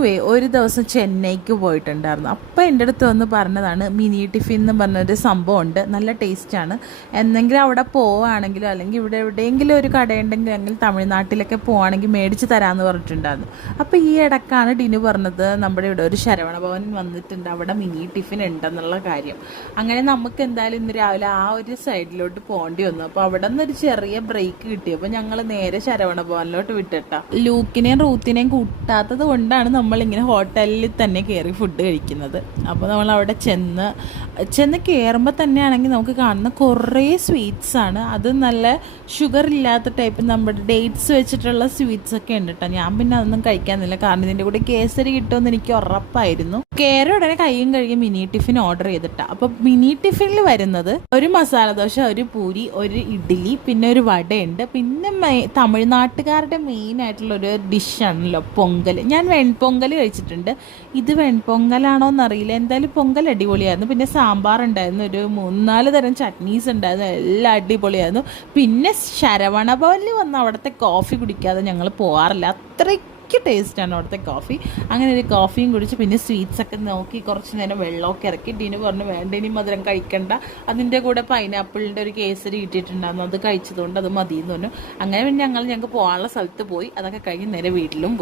ഡിനുവേ ഒരു ദിവസം ചെന്നൈക്ക് പോയിട്ടുണ്ടായിരുന്നു. അപ്പോൾ എൻ്റെ അടുത്ത് വന്ന് പറഞ്ഞതാണ് മിനി ടിഫിൻ എന്ന് പറഞ്ഞൊരു സംഭവമുണ്ട്, നല്ല ടേസ്റ്റാണ്, എന്തെങ്കിലും അവിടെ പോവുകയാണെങ്കിലോ അല്ലെങ്കിൽ ഇവിടെ എവിടെയെങ്കിലും ഒരു കടയുണ്ടെങ്കിൽ അല്ലെങ്കിൽ തമിഴ്നാട്ടിലൊക്കെ പോവുകയാണെങ്കിൽ മേടിച്ച് തരാമെന്ന് പറഞ്ഞിട്ടുണ്ടായിരുന്നു. അപ്പോൾ ഈ ഇടക്കാണ് ഡിനു പറഞ്ഞത് നമ്മുടെ ഇവിടെ ഒരു ശരവണ ഭവൻ വന്നിട്ടുണ്ട്, അവിടെ മിനി ടിഫിൻ ഉണ്ടെന്നുള്ള കാര്യം. അങ്ങനെ നമുക്ക് എന്തായാലും ഇന്ന് രാവിലെ ആ ഒരു സൈഡിലോട്ട് പോകേണ്ടി വന്നു. അപ്പോൾ അവിടെ നിന്നൊരു ചെറിയ ബ്രേക്ക് കിട്ടി. അപ്പോൾ ഞങ്ങൾ നേരെ ശരവണ ഭവനിലോട്ട് വിട്ടിട്ടാ. ലൂക്കിനെയും റൂത്തിനെയും കൂട്ടാത്തത് കൊണ്ടാണ് നമ്മളിങ്ങനെ ഹോട്ടലിൽ തന്നെ കയറി ഫുഡ് കഴിക്കുന്നത്. അപ്പോൾ നമ്മൾ അവിടെ ചെന്ന് കയറുമ്പോൾ തന്നെയാണെങ്കിൽ നമുക്ക് കാണുന്ന കുറേ സ്വീറ്റ്സാണ്. അത് നല്ല ഷുഗർ ഇല്ലാത്ത ടൈപ്പ് നമ്മുടെ ഡേറ്റ്സ് വെച്ചിട്ടുള്ള സ്വീറ്റ്സ് ഒക്കെ ഉണ്ട് കേട്ടോ. ഞാൻ പിന്നെ അതൊന്നും കഴിക്കാനില്ല, കാരണം ഇതിൻ്റെ കൂടെ കേസരി കിട്ടുമെന്ന് എനിക്ക് ഉറപ്പായിരുന്നു. കയറി ഉടനെ കയ്യും കഴുകി മിനി ടിഫിൻ ഓർഡർ ചെയ്തിട്ടാ. അപ്പോൾ മിനി ടിഫിനിൽ വരുന്നത് ഒരു മസാല ദോശ, ഒരു പൂരി, ഒരു ഇഡ്ഡലി, പിന്നെ ഒരു വടയുണ്ട്. പിന്നെ തമിഴ്നാട്ടുകാരുടെ മെയിൻ ആയിട്ടുള്ളൊരു ഡിഷാണല്ലോ പൊങ്കൽ. ഞാൻ വെൺപൊങ്കൽ കഴിച്ചിട്ടുണ്ട്, ഇത് വെൺപൊങ്കലാണോ എന്നറിയില്ല. എന്തായാലും പൊങ്കൽ അടിപൊളിയായിരുന്നു. പിന്നെ സാമ്പാർ ഉണ്ടായിരുന്നു, ഒരു 3-4 തരം ചട്നീസ് ഉണ്ടായിരുന്നു, എല്ലാം അടിപൊളിയായിരുന്നു. പിന്നെ ശരവണ ഭവനിൽ വന്ന് അവിടുത്തെ കോഫി കുടിക്കാതെ ഞങ്ങൾ പോകാറില്ല, അത്രയ്ക്ക് ടേസ്റ്റാണ് അവിടുത്തെ കോഫി. അങ്ങനെ ഒരു കോഫിയും കുടിച്ച് പിന്നെ സ്വീറ്റ്സൊക്കെ നോക്കി കുറച്ച് നേരം വെള്ളമൊക്കെ ഇറക്കി. ഡിനു പറഞ്ഞു വേണ്ട ഇനി മധുരം കഴിക്കണ്ട, അതിൻ്റെ കൂടെ പൈനാപ്പിളിൻ്റെ ഒരു കേസരി ഇട്ടിട്ടുണ്ടായിരുന്നു, അത് കഴിച്ചതുകൊണ്ട് അത് മതിയെന്ന് പറഞ്ഞു. അങ്ങനെ പിന്നെ ഞങ്ങൾക്ക് പോകാനുള്ള സ്ഥലത്ത് പോയി, അതൊക്കെ കഴിഞ്ഞ് നേരെ വീട്ടിലും പോയി.